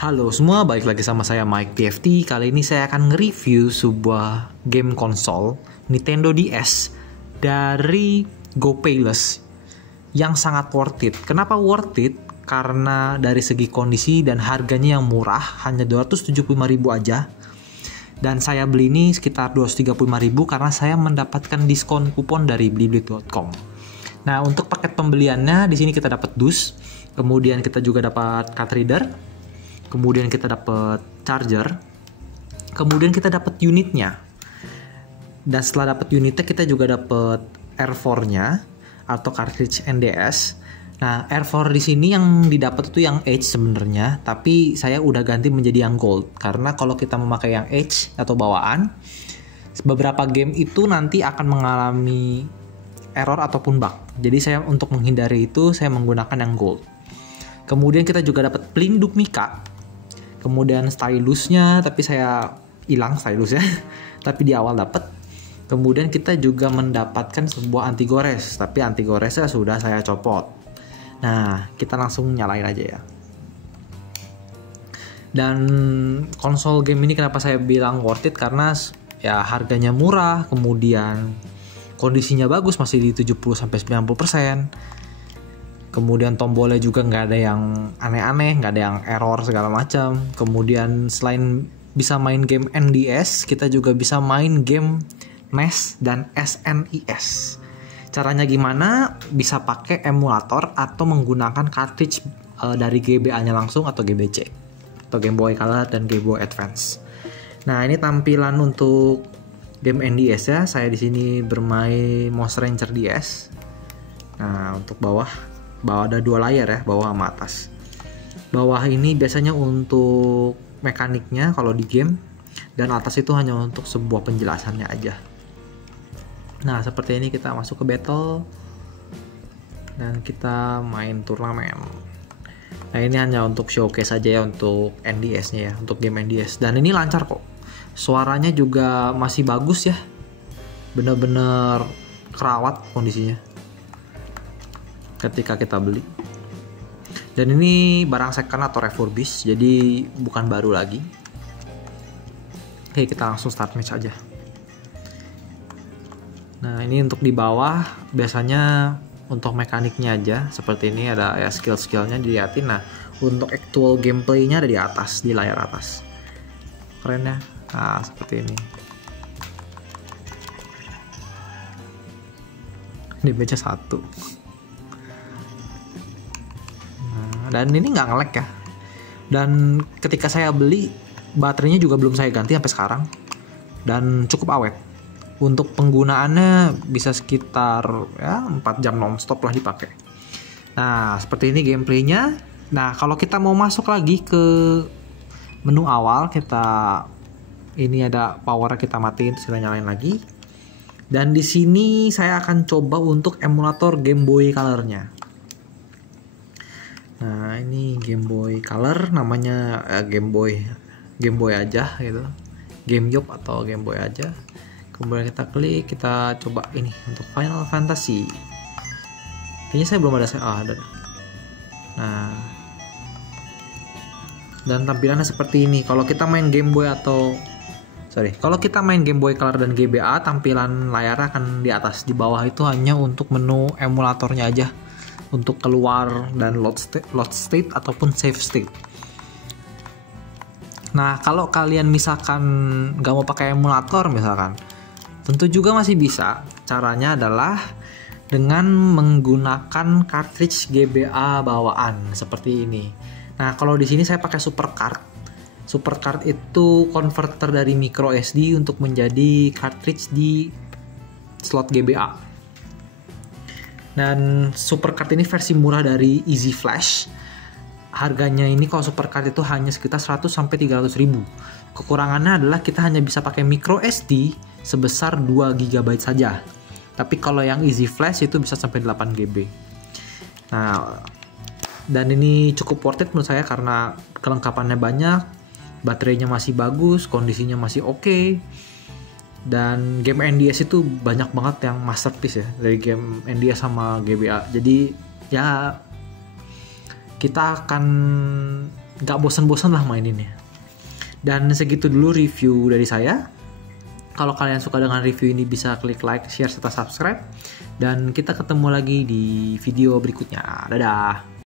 Halo semua, balik lagi sama saya Mike TFT. Kali ini saya akan nge-review sebuah game konsol Nintendo DS dari GoPayless yang sangat worth it. Kenapa worth it? Karena dari segi kondisi dan harganya yang murah, hanya 275.000 aja. Dan saya beli ini sekitar 235.000 karena saya mendapatkan diskon kupon dari blibli.com. Nah, untuk paket pembeliannya di sini kita dapat dus, kemudian kita juga dapat card reader, kemudian kita dapat charger, kemudian kita dapat unitnya. Dan setelah dapat unitnya kita juga dapat R4-nya atau cartridge NDS. Nah, R4 di sini yang didapat itu yang Edge sebenarnya, tapi saya udah ganti menjadi yang Gold karena kalau kita memakai yang Edge atau bawaan, beberapa game itu nanti akan mengalami error ataupun bug. Jadi saya untuk menghindari itu saya menggunakan yang Gold. Kemudian kita juga dapat pelindung mika. Kemudian stylusnya, tapi saya hilang stylusnya, tapi di awal dapat. Kemudian kita juga mendapatkan sebuah anti gores, tapi anti goresnya sudah saya copot. Nah, kita langsung nyalain aja ya. Dan konsol game ini kenapa saya bilang worth it, karena ya harganya murah, kemudian kondisinya bagus, masih di 70-90%. Kemudian tombolnya juga nggak ada yang aneh-aneh, nggak ada yang error segala macam. Kemudian selain bisa main game NDS, kita juga bisa main game NES dan SNES. Caranya gimana? Bisa pakai emulator atau menggunakan cartridge dari GBA-nya langsung atau GBC atau Game Boy Color dan Game Boy Advance. Nah, ini tampilan untuk game NDS ya. Saya di sini bermain Monster Rancher DS. Nah, untuk bawah ada dua layar ya, bawah sama atas. Bawah ini biasanya untuk mekaniknya kalau di game, dan atas itu hanya untuk sebuah penjelasannya aja. Nah, seperti ini kita masuk ke battle dan kita main turnamen. Nah, ini hanya untuk showcase aja ya, untuk NDS-nya ya, untuk game NDS. Dan ini lancar kok. Suaranya juga masih bagus ya. Bener-bener kerawat kondisinya ketika kita beli. Dan ini barang second atau refurbish, jadi bukan baru lagi. Oke, kita langsung start match aja. Nah, ini untuk di bawah biasanya untuk mekaniknya aja, seperti ini ada ya skill-skillnya dilihatin. Nah, untuk actual gameplaynya ada di atas, di layar atas. Keren ya. Nah, seperti ini. Ini baca 1. Nah, dan ini nggak nge-lag ya. Dan ketika saya beli, baterainya juga belum saya ganti sampai sekarang. Dan cukup awet. Untuk penggunaannya bisa sekitar ya 4 jam nonstop lah dipakai. Nah, seperti ini gameplaynya. Nah, kalau kita mau masuk lagi ke menu awal, ini ada power, kita matiin, kita nyalain lagi. Dan di sini saya akan coba untuk emulator Game Boy Color-nya. Nah, ini Game Boy Color, namanya Game Boy aja gitu. Game Yop atau Game Boy aja. Kemudian kita klik, kita coba ini untuk Final Fantasy. Kayaknya saya belum ada, ada. Nah, dan tampilannya seperti ini. Kalau kita main Game Boy kalau kita main Game Boy Color dan GBA, tampilan layar akan di atas. Di bawah itu hanya untuk menu emulatornya aja, untuk keluar dan load state ataupun save state. Nah, kalau kalian misalkan nggak mau pakai emulator misalkan, tentu juga masih bisa. Caranya adalah dengan menggunakan cartridge GBA bawaan seperti ini. Nah, kalau di sini saya pakai Supercard. Supercard itu converter dari micro SD untuk menjadi cartridge di slot GBA. Dan Supercard ini versi murah dari Easy Flash. Harganya ini kalau Supercard itu hanya sekitar 100-300 ribu. Kekurangannya adalah kita hanya bisa pakai micro SD sebesar 2 GB saja. Tapi kalau yang Easy Flash itu bisa sampai 8 GB. Nah, dan ini cukup worth it menurut saya karena kelengkapannya banyak, baterainya masih bagus, kondisinya masih oke. Dan game NDS itu banyak banget yang masterpiece ya, dari game NDS sama GBA. Jadi ya kita akan nggak bosan-bosan lah maininnya. Dan segitu dulu review dari saya. Kalau kalian suka dengan review ini bisa klik like, share, serta subscribe. Dan kita ketemu lagi di video berikutnya. Dadah!